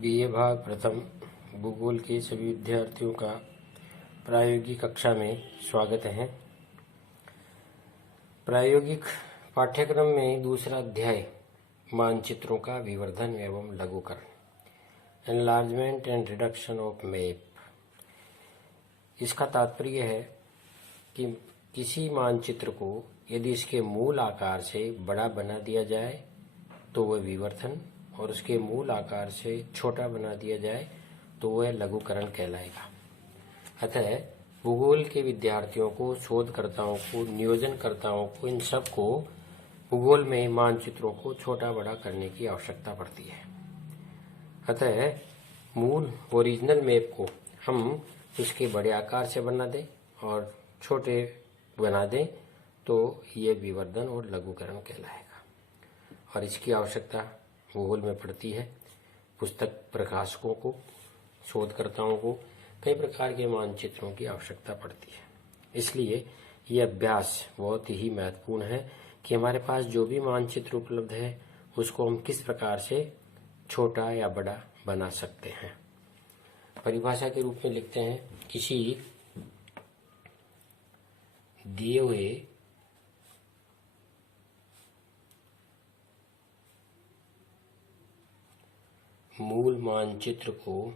BA भाग प्रथम भूगोल के सभी विद्यार्थियों का प्रायोगिक कक्षा में स्वागत है। प्रायोगिक पाठ्यक्रम में दूसरा अध्याय मानचित्रों का विवर्धन एवं लघुकरण, enlargement and reduction of map. इसका तात्पर्य है कि किसी मानचित्र को यदि इसके मूल आकार से बड़ा बना दिया जाए तो वह विवर्धन, और उसके मूल आकार से छोटा बना दिया जाए तो वह लघुकरण कहलाएगा। अतः भूगोल के विद्यार्थियों को, शोधकर्ताओं को, नियोजनकर्ताओं को, इन सब को भूगोल में मानचित्रों को छोटा बड़ा करने की आवश्यकता पड़ती है। अतः मूल ओरिजिनल मैप को हम उसके बड़े आकार से बना दें और छोटे बना दें तो ये विवर्धन और लघुकरण कहलाएगा। और इसकी आवश्यकता भूगोल में पड़ती है। पुस्तक प्रकाशकों को, शोधकर्ताओं को कई प्रकार के मानचित्रों की आवश्यकता पड़ती है। इसलिए यह अभ्यास बहुत ही महत्वपूर्ण है कि हमारे पास जो भी मानचित्र उपलब्ध है उसको हम किस प्रकार से छोटा या बड़ा बना सकते हैं। परिभाषा के रूप में लिखते हैं, किसी दिए हुए मूल मानचित्र को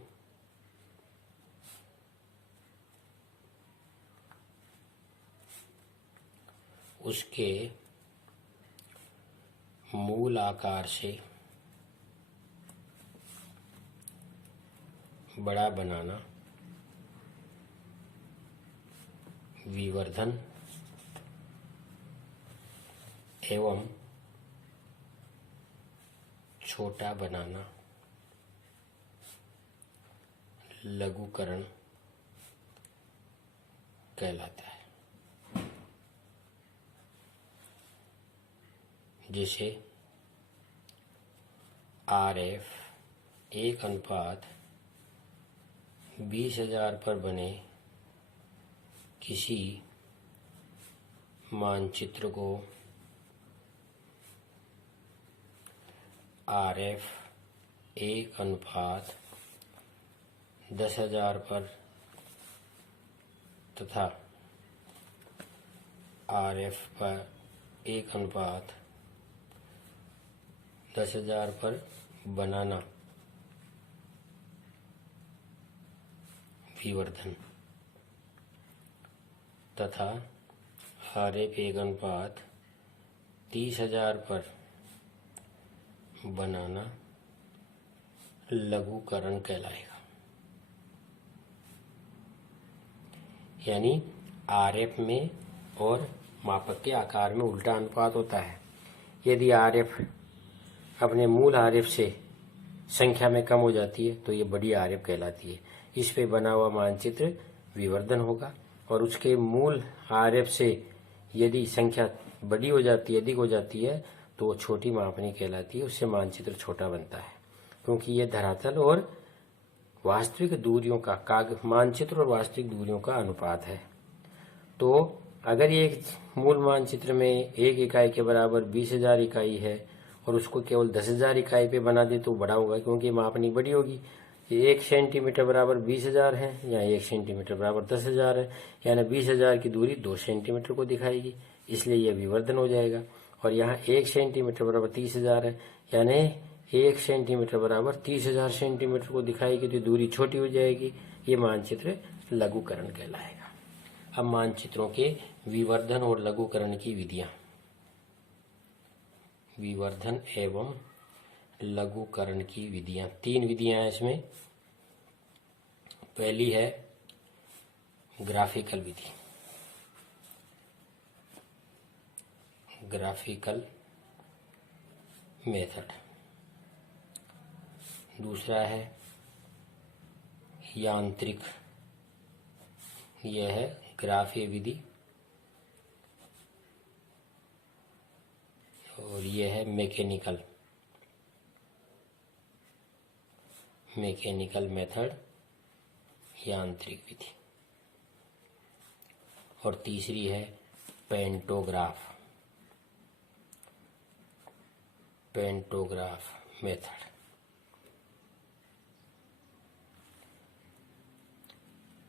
उसके मूल आकार से बड़ा बनाना विवर्धन एवं छोटा बनाना लघुकरण कहलाता है। जैसे RF 1:20,000 पर बने किसी मानचित्र को RF 1:10,000 पर तथा RF पर 1:10,000 पर बनाना विवर्धन तथा RF 1:30,000 पर बनाना लघुकरण कहलाएगा। यानी RF में और मापक के आकार में उल्टा अनुपात होता है। यदि RF अपने मूल RF से संख्या में कम हो जाती है तो ये बड़ी RF कहलाती है। इस पे बना हुआ मानचित्र विवर्धन होगा, और उसके मूल RF से यदि संख्या बड़ी हो जाती है, अधिक हो जाती है, तो वो छोटी मापनी कहलाती है। उससे मानचित्र छोटा बनता है, क्योंकि ये धरातल और वास्तविक दूरियों का मानचित्र और वास्तविक दूरियों का अनुपात है। तो अगर ये मूल मानचित्र में एक इकाई के बराबर 20,000 इकाई है और उसको केवल 10,000 इकाई पे बना दे तो बड़ा होगा, क्योंकि मापनी बड़ी होगी। ये 1 सेंटीमीटर बराबर 20,000 है या 1 सेंटीमीटर बराबर 10,000 है, यानी 20,000 की दूरी 2 सेंटीमीटर को दिखाएगी, इसलिए यह विवर्धन हो जाएगा। और यहाँ 1 सेंटीमीटर बराबर 30,000 है, यानी 1 सेंटीमीटर बराबर 30,000 सेंटीमीटर को दिखाएगी, तो दूरी छोटी हो जाएगी। ये मानचित्र लघुकरण कहलाएगा। अब मानचित्रों के विवर्धन और लघुकरण की विधियां। विवर्धन एवं लघुकरण की विधियां, 3 विधियां हैं इसमें। पहली है ग्राफिकल विधि, ग्राफिकल मेथड। दूसरा है यांत्रिक, यह है ग्राफीय विधि। और यह है मैकेनिकल मेथड, यांत्रिक विधि। और तीसरी है पेंटोग्राफ मेथड।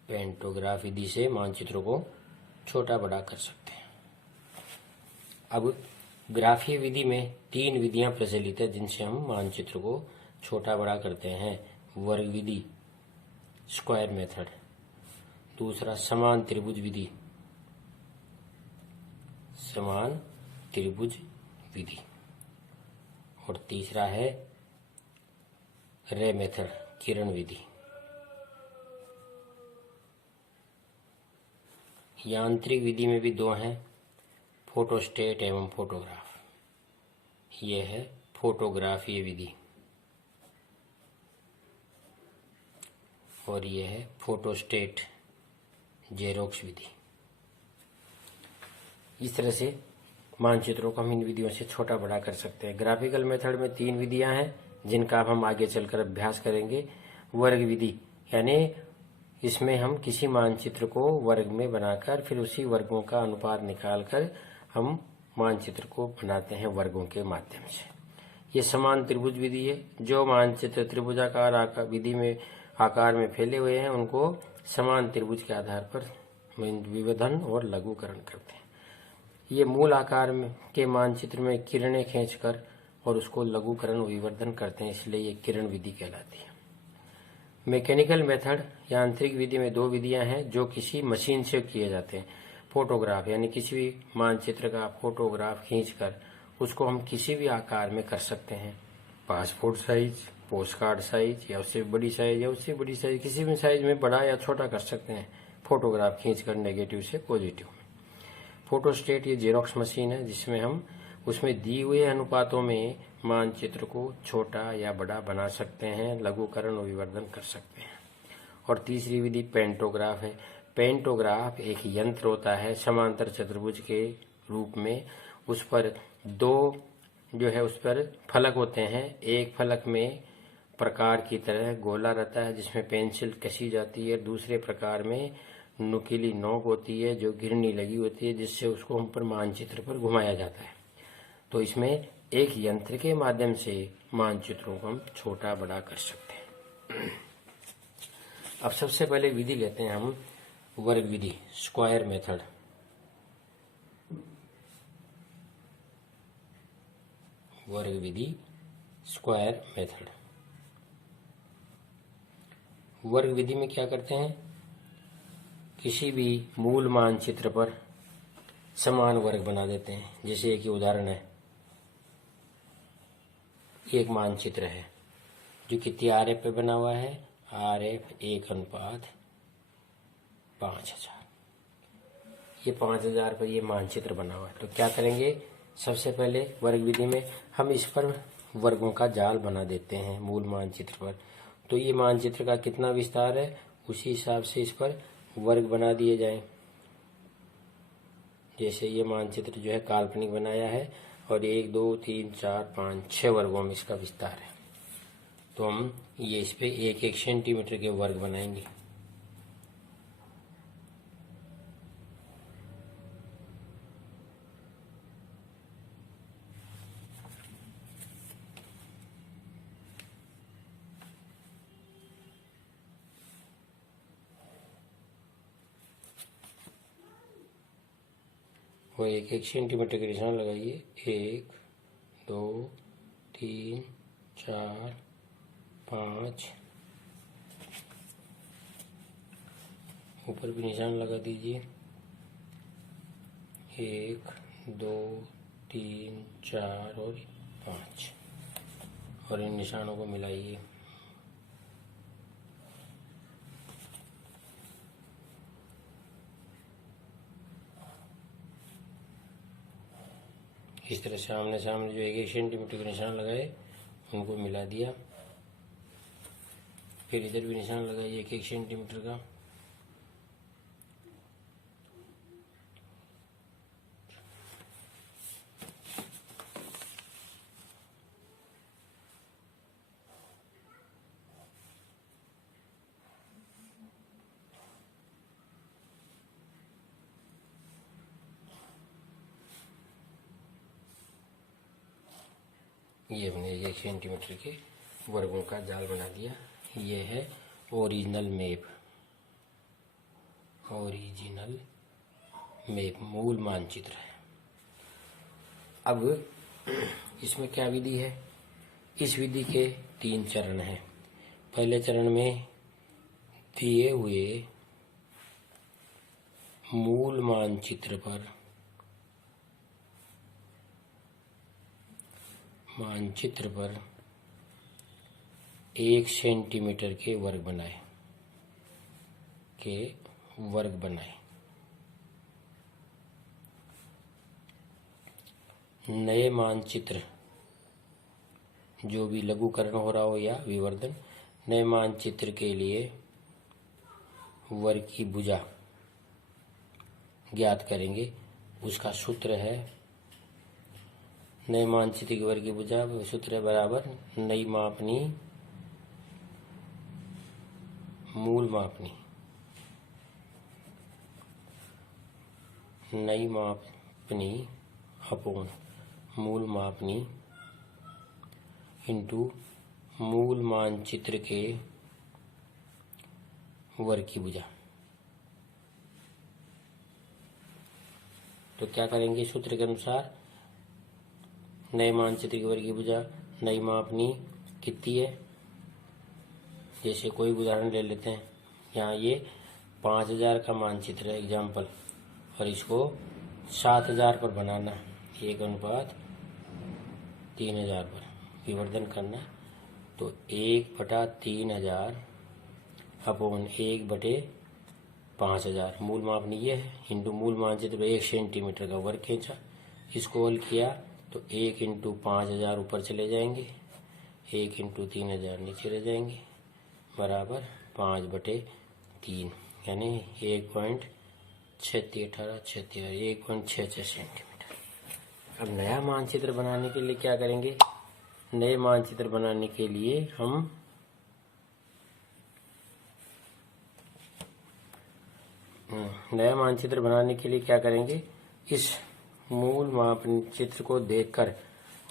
पेंटोग्राफ विधि से मानचित्रों को छोटा बड़ा कर सकते हैं। अब ग्राफीय विधि में 3 विधियां प्रचलित है जिनसे हम मानचित्र को छोटा बड़ा करते हैं। वर्ग विधि, स्क्वायर मेथड, दूसरा समान त्रिभुज विधि, समान त्रिभुज विधि, और तीसरा है रे मेथड, किरण विधि। यांत्रिक विधि में भी 2 हैं, फोटोस्टेट एवं फोटोग्राफ। यह है फोटोग्राफीय विधि और यह है फोटोस्टेट जेरोक्स विधि। इस तरह से मानचित्रों को हम इन विधियों से छोटा बड़ा कर सकते हैं। ग्राफिकल मेथड में 3 विधियां हैं जिनका अब हम आगे चलकर अभ्यास करेंगे। वर्ग विधि यानी इसमें हम किसी मानचित्र को वर्ग में बनाकर फिर उसी वर्गों का अनुपात निकालकर हम मानचित्र को बनाते हैं वर्गों के माध्यम से। ये समान त्रिभुज विधि है। जो मानचित्र त्रिभुजाकार विधि में आकार में फैले हुए हैं उनको समान त्रिभुज के आधार पर विभेदन और लघुकरण करते हैं। ये मूल आकार के मानचित्र में किरणें खींचकर और उसको लघुकरण विवर्धन करते हैं, इसलिए ये किरण विधि कहलाती है। मैकेनिकल मेथड, यांत्रिक विधि में 2 विधियां हैं जो किसी मशीन से किए जाते हैं। फोटोग्राफ यानी किसी भी मानचित्र का फोटोग्राफ खींचकर उसको हम किसी भी आकार में कर सकते हैं, पासपोर्ट साइज, पोस्टकार्ड साइज या उससे बड़ी साइज या उससे बड़ी साइज, किसी भी साइज में बड़ा या छोटा कर सकते हैं फोटोग्राफ खींचकर नेगेटिव से पॉजिटिव में। फोटोस्टेट ये जेरोक्स मशीन है जिसमें हम उसमें दी हुए अनुपातों में मानचित्र को छोटा या बड़ा बना सकते हैं, लघुकरण और विवर्धन कर सकते हैं। और तीसरी विधि पेंटोग्राफ है। पेंटोग्राफ एक यंत्र होता है समांतर चतुर्भुज के रूप में, उस पर 2 उस पर फलक होते हैं। एक फलक में प्रकार की तरह गोला रहता है जिसमें पेंसिल कसी जाती है, दूसरे प्रकार में नुकीली नोक होती है जो घिरनी लगी होती है जिससे उसको हम पर मानचित्र पर घुमाया जाता है। तो इसमें एक यंत्र के माध्यम से मानचित्रों को हम छोटा बड़ा कर सकते हैं। अब सबसे पहले विधि लेते हैं हम वर्ग विधि, स्क्वायर मेथड। वर्ग विधि, स्क्वायर मेथड। वर्ग विधि में क्या करते हैं, किसी भी मूल मानचित्र पर समान वर्ग बना देते हैं। जैसे एक उदाहरण है, एक मानचित्र है जो कितनी RF पे बना हुआ है, RF 1:5000। ये 5000 पर ये मानचित्र बना हुआ है। तो क्या करेंगे, सबसे पहले वर्ग विधि में हम इस पर वर्गों का जाल बना देते हैं मूल मानचित्र पर। तो ये मानचित्र का कितना विस्तार है उसी हिसाब से इस पर वर्ग बना दिए जाएं। जैसे ये मानचित्र जो है काल्पनिक बनाया है और 1 2 3 4 5 6 वर्गों में इसका विस्तार है। तो हम ये इस पे 1-1 सेंटीमीटर के वर्ग बनाएंगे। वो 1-1 सेंटीमीटर के निशान लगाइए। 1 2 3 4 5, ऊपर भी निशान लगा दीजिए। 1 2 3 4 और 5 और इन निशानों को मिलाइए। इस तरह से आमने सामने जो 1-1 सेंटीमीटर के निशान लगाए उनको मिला दिया। फिर इधर भी निशान लगाइए 1-1 सेंटीमीटर का। ये हमने 1 सेंटीमीटर के वर्गों का जाल बना दिया। ये है ओरिजिनल मैप। ओरिजिनल मैप, मूल मानचित्र है। अब इसमें क्या विधि है? इस विधि के 3 चरण हैं। पहले चरण में दिए हुए मूल मानचित्र पर मानचित्र पर 1 सेंटीमीटर के वर्ग बनाए। नए मानचित्र जो भी लघुकरण हो रहा हो या विवर्धन, नए मानचित्र के लिए वर्ग की भुजा ज्ञात करेंगे। उसका सूत्र है, नए मानचित्र के वर्ग की भुजा सूत्र है बराबर नई मापनी मूल मापनी, नई मापनी अपॉन मूल मापनी इंटू मूल मानचित्र के वर्ग की भुजा। तो क्या करेंगे? सूत्र के अनुसार नए मानचित्र की वर्ग की भुजा नई मापनी कितनी है? जैसे कोई उदाहरण ले लेते हैं, यहाँ ये 5000 का मानचित्र है एग्जाम्पल, और इसको 7000 पर बनाना, 1:3000 पर विवर्धन करना। तो 1/3000 अपॉन 1/5000 मूल मापनी ये है, इंटू मूल मानचित्र पर 1 सेंटीमीटर का वर्ग खींचा। इसको हल किया तो 1 × 5000 ऊपर चले जाएंगे, 1 × 3000 नीचे रह जाएंगे, बराबर 5/3 यानी 1.66 सेंटीमीटर। अब नया मानचित्र बनाने के लिए क्या करेंगे? नए मानचित्र बनाने के लिए हम क्या करेंगे? इस मूल मानचित्र को देखकर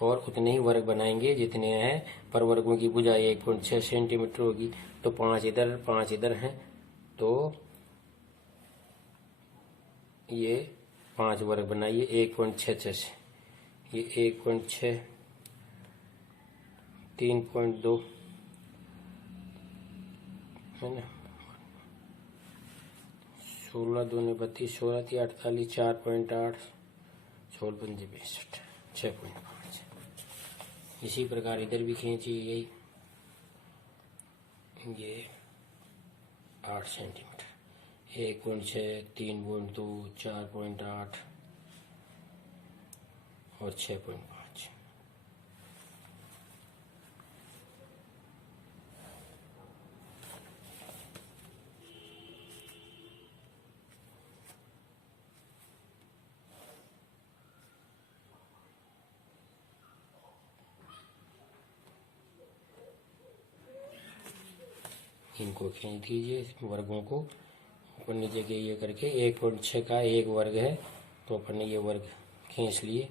और उतने ही वर्ग बनाएंगे जितने हैं, पर वर्गों की भुजा 1.6 सेंटीमीटर होगी। तो 5 इधर हैं, तो ये 5 वर्ग बनाइए 1.66 से, ये 1.6 3.2 है ना, 16 दूनी 32, 16 × 48, 4.8, 16 × 65, 6.5। इसी प्रकार इधर भी खींचिए यही, ये 8 सेंटीमीटर, 1.6, 3.2, 4.8 और 6.5। इनको खींच दीजिए वर्गों को ऊपर नीचे के ये करके। 1.6 का 1 वर्ग है, तो अपन ने ये वर्ग खींच लिए।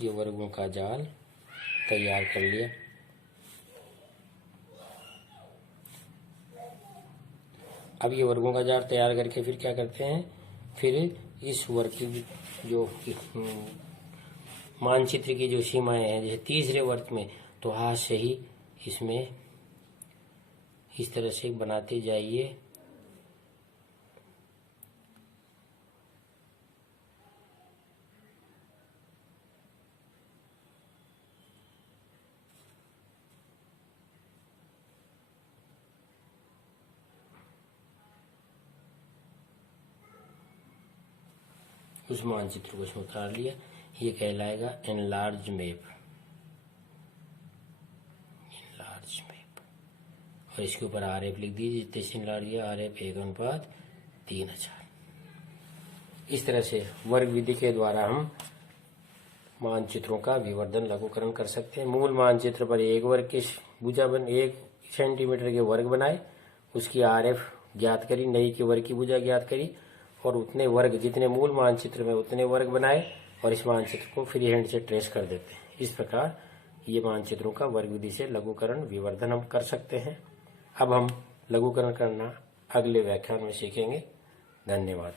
ये वर्गों का जाल तैयार कर लिया। अब ये वर्गों का जाल तैयार करके फिर क्या करते हैं? फिर इस वर्ग की जो मानचित्र की जो सीमाएं हैं, जैसे तीसरे वर्ग में, तो हाथ से ही इसमें इस तरह से बनाते जाइए। उस मानचित्र को इसमें उतार लिया। ये कहलाएगा एनलार्ज मैप। और इसके ऊपर RF लिख दीजिए, जितने से एनलार्ज है RF 1:3000। इस तरह से वर्ग विधि के द्वारा हम मानचित्रों का विवर्धन लघुकरण कर सकते हैं। मूल मानचित्र पर 1 वर्ग की भुजा 1 सेंटीमीटर के वर्ग बनाए, उसकी RF ज्ञात करी, नई के वर्ग की भुजा ज्ञात करी, और उतने वर्ग जितने मूल मानचित्र में उतने वर्ग बनाए, और इस मानचित्र को फ्री हैंड से ट्रेस कर देते हैं। इस प्रकार ये मानचित्रों का वर्ग विधि से लघुकरण विवर्धन हम कर सकते हैं। अब हम लघुकरण करना अगले व्याख्यान में सीखेंगे। धन्यवाद।